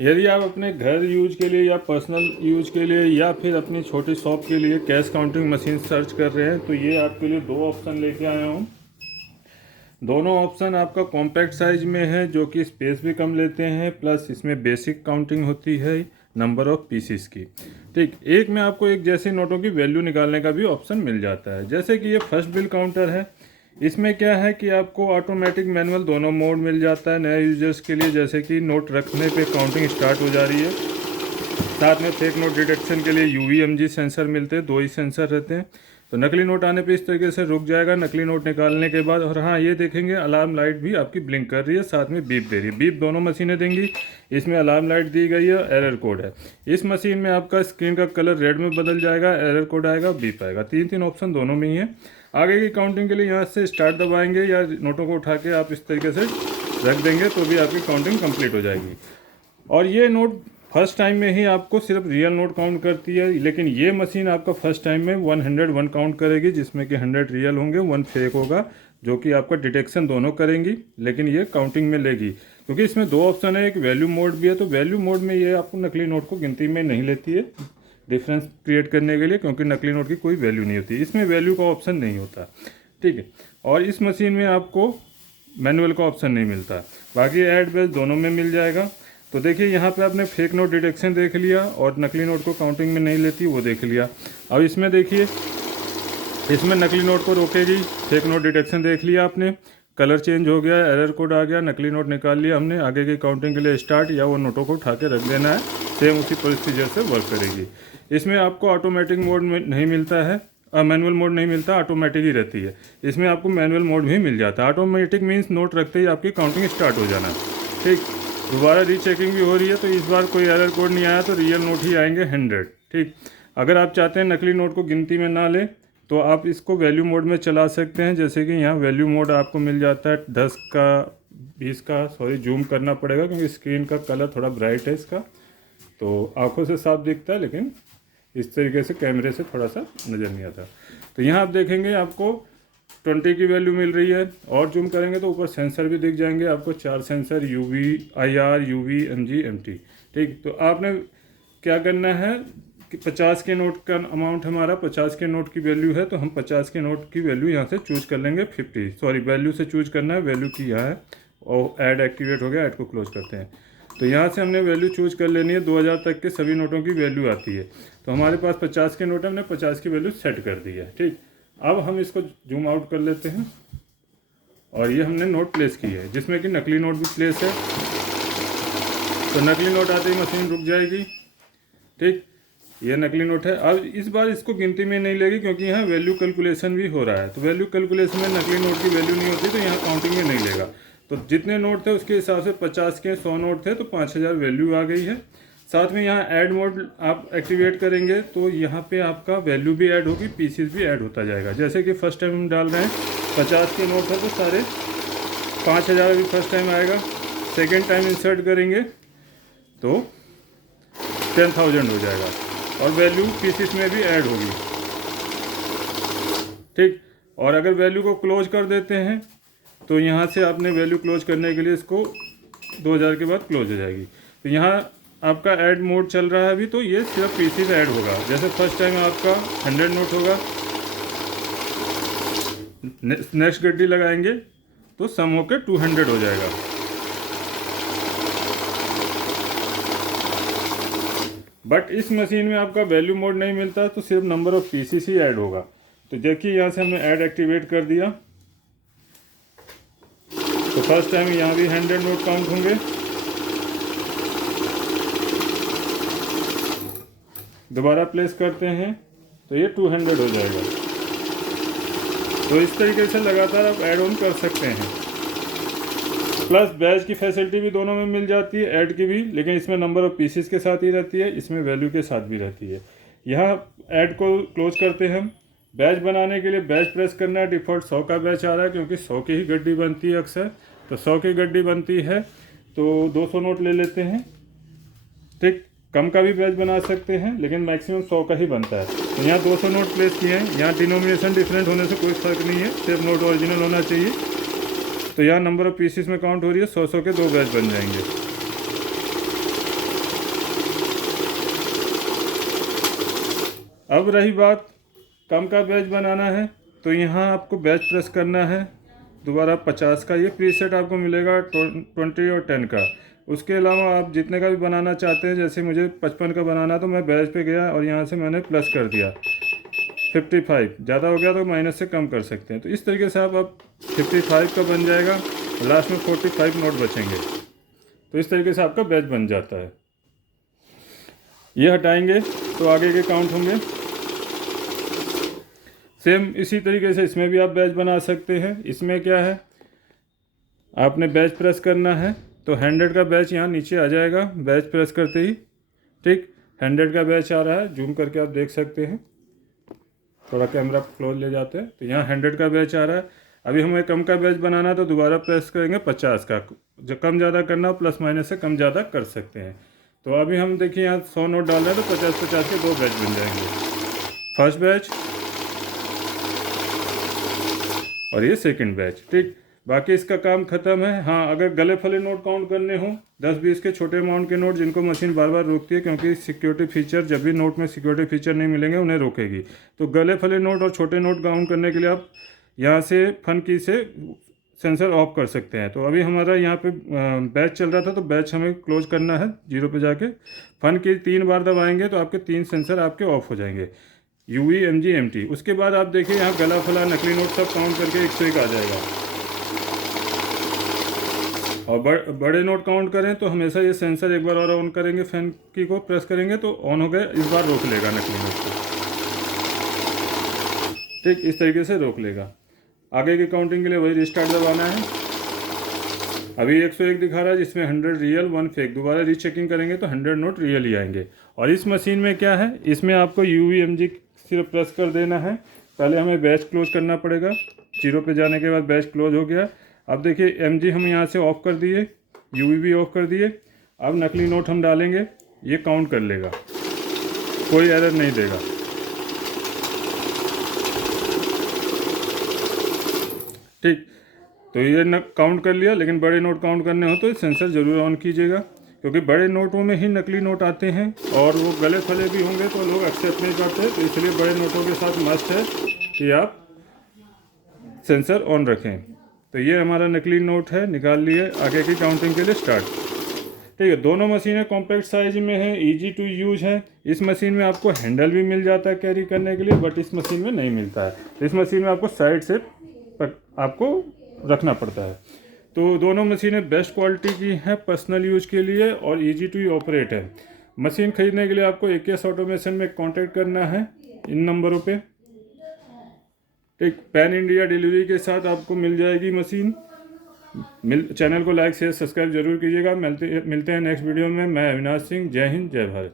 यदि आप अपने घर यूज के लिए या पर्सनल यूज के लिए या फिर अपनी छोटी शॉप के लिए कैश काउंटिंग मशीन सर्च कर रहे हैं तो ये आपके लिए दो ऑप्शन लेके आया हूँ। दोनों ऑप्शन आपका कॉम्पैक्ट साइज में है जो कि स्पेस भी कम लेते हैं, प्लस इसमें बेसिक काउंटिंग होती है नंबर ऑफ पीसीस की। ठीक, एक में आपको एक जैसे नोटों की वैल्यू निकालने का भी ऑप्शन मिल जाता है। जैसे कि ये फर्स्ट बिल काउंटर है, इसमें क्या है कि आपको ऑटोमेटिक मैनुअल दोनों मोड मिल जाता है नए यूजर्स के लिए। जैसे कि नोट रखने पे काउंटिंग स्टार्ट हो जा रही है। साथ में फेक नोट डिटेक्शन के लिए यूवीएमजी सेंसर मिलते हैं, दो ही सेंसर रहते हैं। तो नकली नोट आने पे इस तरीके से रुक जाएगा नकली नोट निकालने के बाद। और हाँ, ये देखेंगे अलार्म लाइट भी आपकी ब्लिंक कर रही है, साथ में बीप दे रही है। बीप दोनों मशीनें देंगी, इसमें अलार्म लाइट दी गई है, एरर कोड है। इस मशीन में आपका स्क्रीन का कलर रेड में बदल जाएगा, एरर कोड आएगा, बीप आएगा। तीन ऑप्शन दोनों में ही है। आगे की काउंटिंग के लिए यहाँ से स्टार्ट दबाएंगे या नोटों को उठा के आप इस तरीके से रख देंगे तो भी आपकी काउंटिंग कंप्लीट हो जाएगी। और ये नोट फर्स्ट टाइम में ही आपको सिर्फ रियल नोट काउंट करती है, लेकिन ये मशीन आपका फर्स्ट टाइम में 101 काउंट करेगी, जिसमें कि 100 रियल होंगे, 1 फेक होगा, जो कि आपका डिटेक्शन दोनों करेंगी, लेकिन ये काउंटिंग में लेगी। क्योंकि इसमें दो ऑप्शन है, एक वैल्यू मोड भी है, तो वैल्यू मोड में ये आपको नकली नोट को गिनती में नहीं लेती है डिफरेंस क्रिएट करने के लिए, क्योंकि नकली नोट की कोई वैल्यू नहीं होती, इसमें वैल्यू का ऑप्शन नहीं होता। ठीक है, और इस मशीन में आपको मैनुअल का ऑप्शन नहीं मिलता। बाकी ऐड बेस दोनों में मिल जाएगा। तो देखिए यहाँ पे आपने फेक नोट डिटेक्शन देख लिया और नकली नोट को काउंटिंग में नहीं लेती वो देख लिया। अब इसमें देखिए, इसमें नकली नोट को रोकेगी, फेक नोट डिटेक्शन देख लिया आपने, कलर चेंज हो गया, एरर कोड आ गया, नकली नोट निकाल लिया हमने। आगे की काउंटिंग के लिए स्टार्ट या वो नोटों को उठा के रख देना है, सेम उसी प्रोसीजर से वर्क करेगी। इसमें आपको ऑटोमेटिक मोड में नहीं मिलता है, मैनुअल मोड नहीं मिलता, ऑटोमेटिक ही रहती है। इसमें आपको मैनुअल मोड भी मिल जाता है। ऑटोमेटिक मीन्स नोट रखते ही आपकी काउंटिंग स्टार्ट हो जाना। ठीक, दोबारा रीचेकिंग भी हो रही है, तो इस बार कोई एरर कोड नहीं आया तो रियल नोट ही आएंगे 100। ठीक, अगर आप चाहते हैं नकली नोट को गिनती में ना लें तो आप इसको वैल्यू मोड में चला सकते हैं। जैसे कि यहाँ वैल्यू मोड आपको मिल जाता है 10 का 20 का, सॉरी जूम करना पड़ेगा क्योंकि स्क्रीन का कलर थोड़ा ब्राइट है इसका, तो आंखों से साफ दिखता है, लेकिन इस तरीके से कैमरे से थोड़ा सा नज़र नहीं आता। तो यहाँ आप देखेंगे आपको 20 की वैल्यू मिल रही है, और जूम करेंगे तो ऊपर सेंसर भी दिख जाएंगे आपको, 4 sensor, UV, IR, UV, MG, MT। ठीक, तो आपने क्या करना है कि 50 के नोट का अमाउंट हमारा 50 के नोट की वैल्यू है, तो हम 50 के नोट की वैल्यू यहाँ से चूज कर लेंगे। 50, सॉरी वैल्यू से चूज करना है, वैल्यू की यहाँ है, और ऐड एक्टिवेट हो गया, ऐड को क्लोज करते हैं। तो यहाँ से हमने वैल्यू चूज कर लेनी है, 2000 तक के सभी नोटों की वैल्यू आती है। तो हमारे पास 50 के नोट है, हमने 50 की वैल्यू सेट कर दी है। ठीक, अब हम इसको जूम आउट कर लेते हैं, और ये हमने नोट प्लेस की है, जिसमें कि नकली नोट भी प्लेस है। तो नकली नोट आते ही मशीन रुक जाएगी। ठीक, ये नकली नोट है। अब इस बार इसको गिनती में नहीं लेगी क्योंकि यहाँ वैल्यू कैलकुलेशन भी हो रहा है, तो वैल्यू कैलकुलेशन में नकली नोट की वैल्यू नहीं होती, तो यहाँ काउंटिंग में नहीं लेगा। तो जितने नोट थे उसके हिसाब से 50 के 100 नोट थे, तो 5000 वैल्यू आ गई है। साथ में यहाँ ऐड मोड आप एक्टिवेट करेंगे तो यहाँ पे आपका वैल्यू भी ऐड होगी, पीसीस भी ऐड होता जाएगा। जैसे कि फर्स्ट टाइम हम डाल रहे हैं 50 के नोट है तो सारे 5000 अभी फर्स्ट टाइम आएगा। सेकेंड टाइम इंसर्ट करेंगे तो 10,000 हो जाएगा, और वैल्यू पीसीस में भी ऐड होगी। ठीक, और अगर वैल्यू को क्लोज कर देते हैं तो यहाँ से आपने वैल्यू क्लोज करने के लिए इसको 2000 के बाद क्लोज हो जाएगी। तो यहाँ आपका ऐड मोड चल रहा है अभी, तो ये सिर्फ पीसीस ऐड होगा। जैसे फर्स्ट टाइम आपका 100 नोट होगा, नेक्स्ट गड्डी लगाएंगे तो सम होकर 200 हो जाएगा। बट इस मशीन में आपका वैल्यू मोड नहीं मिलता, तो सिर्फ नंबर ऑफ पीसीस ही ऐड होगा। तो देखिए यहाँ से हमने ऐड एक्टिवेट कर दिया, तो फर्स्ट टाइम यहाँ भी 100 नोट काउंट होंगे। दोबारा प्लेस करते हैं तो ये 200 हो जाएगा। तो इस तरीके से लगातार आप ऐड ऑन कर सकते हैं। प्लस बैच की फैसिलिटी भी दोनों में मिल जाती है, ऐड की भी, लेकिन इसमें नंबर ऑफ पीसेस के साथ ही रहती है, इसमें वैल्यू के साथ भी रहती है। यहाँ ऐड को क्लोज करते हैं हम। बैच बनाने के लिए बैच प्रेस करना है। डिफ़ॉल्ट 100 का बैच आ रहा है क्योंकि 100 की ही गड्डी बनती है अक्सर, तो 100 की गड्डी बनती है तो 200 नोट ले लेते हैं। ठीक, कम का भी बैच बना सकते हैं, लेकिन मैक्सिमम 100 का ही बनता है। तो यहाँ 200 नोट प्लेस किए हैं। यहाँ डिनोमिनेशन डिफरेंट होने से कोई फ़र्क नहीं है, सिर्फ नोट ओरिजिनल होना चाहिए। तो यहाँ नंबर ऑफ पीसेस में काउंट हो रही है, 100 के 2 बैच बन जाएंगे। अब रही बात कम का बैच बनाना है, तो यहाँ आपको बैच प्रेस करना है दोबारा 50 का। ये प्रीसेट आपको मिलेगा 20 और 10 का। उसके अलावा आप जितने का भी बनाना चाहते हैं, जैसे मुझे 55 का बनाना, तो मैं बैच पे गया और यहाँ से मैंने प्लस कर दिया 55। ज़्यादा हो गया तो माइनस से कम कर सकते हैं। तो इस तरीके से आप अब 55 का बन जाएगा, लास्ट में 45 नोट बचेंगे। तो इस तरीके से आपका बैच बन जाता है। ये हटाएंगे तो आगे के काउंट होंगे। सेम इसी तरीके से इसमें भी आप बैच बना सकते हैं। इसमें क्या है, आपने बैच प्रेस करना है तो 100 का बैच यहाँ नीचे आ जाएगा बैच प्रेस करते ही। ठीक, 100 का बैच आ रहा है, जूम करके आप देख सकते हैं। थोड़ा कैमरा क्लोज ले जाते हैं तो यहाँ 100 का बैच आ रहा है। अभी हमें कम का बैच बनाना है तो दोबारा प्रेस करेंगे 50 का। जो कम ज़्यादा करना हो प्लस माइनस से कम ज़्यादा कर सकते हैं। तो अभी हम देखिए यहाँ 100 नोट डाल रहे हैं तो 50-50 के 2 बैच बन जाएंगे, फर्स्ट बैच और ये सेकंड बैच। ठीक, बाकी इसका काम ख़त्म है। हाँ, अगर गले फले नोट काउंट करने हो 10-20 के छोटे अमाउंट के नोट जिनको मशीन बार बार रोकती है, क्योंकि सिक्योरिटी फीचर, जब भी नोट में सिक्योरिटी फीचर नहीं मिलेंगे उन्हें रोकेगी। तो गले फले नोट और छोटे नोट काउंट करने के लिए आप यहाँ से फन की से सेंसर ऑफ कर सकते हैं। तो अभी हमारा यहाँ पे बैच चल रहा था तो बैच हमें क्लोज करना है। 0 पे जाके फन की 3 बार दबाएंगे तो आपके 3 सेंसर आपके ऑफ हो जाएंगे, UV, MG, MT। उसके बाद आप देखिए यहाँ गला फला नकली नोट सब काउंट करके 101 आ जाएगा। और बड़े नोट काउंट करें तो हमेशा ये सेंसर एक बार और ऑन करेंगे, फैन की को प्रेस करेंगे तो ऑन हो गए, इस बार रोक लेगा नकली नोट को। ठीक, इस तरीके से रोक लेगा। आगे की काउंटिंग के लिए वही रिस्टार्ट दबाना है। अभी 101 दिखा रहा है जिसमें 100 रियल 1 फेक। दोबारा रीचेकिंग करेंगे तो 100 नोट रियल ही आएंगे। और इस मशीन में क्या है, इसमें आपको UV, MG सिर्फ प्रेस कर देना है। पहले हमें बैच क्लोज करना पड़ेगा। 0 पे जाने के बाद बैच क्लोज हो गया। अब देखिए MG हम यहाँ से ऑफ कर दिए, UV भी ऑफ कर दिए। अब नकली नोट हम डालेंगे, ये काउंट कर लेगा, कोई एरर नहीं देगा। ठीक, तो ये काउंट कर लिया। लेकिन बड़े नोट काउंट करने हो तो सेंसर ज़रूर ऑन कीजिएगा, क्योंकि बड़े नोटों में ही नकली नोट आते हैं और वो गले फले भी होंगे तो लोग एक्सेप्ट नहीं करते। तो इसलिए बड़े नोटों के साथ मस्ट है कि आप सेंसर ऑन रखें। तो ये हमारा नकली नोट है, निकाल लिए। आगे की काउंटिंग के लिए स्टार्ट। ठीक है, दोनों मशीनें कॉम्पैक्ट साइज में है, ईजी टू यूज है। इस मशीन में आपको हैंडल भी मिल जाता है कैरी करने के लिए, बट इस मशीन में नहीं मिलता है। इस मशीन में आपको साइड से आपको रखना पड़ता है। तो दोनों मशीनें बेस्ट क्वालिटी की हैं पर्सनल यूज के लिए और ईजी टू ऑपरेट है। मशीन खरीदने के लिए आपको AKS ऑटोमेशन में कांटेक्ट करना है इन नंबरों पे। ठीक, पैन इंडिया डिलीवरी के साथ आपको मिल जाएगी मशीन। चैनल को लाइक शेयर सब्सक्राइब जरूर कीजिएगा। मिलते हैं नेक्स्ट वीडियो में। मैं अविनाश सिंह, जय हिंद, जय भारत।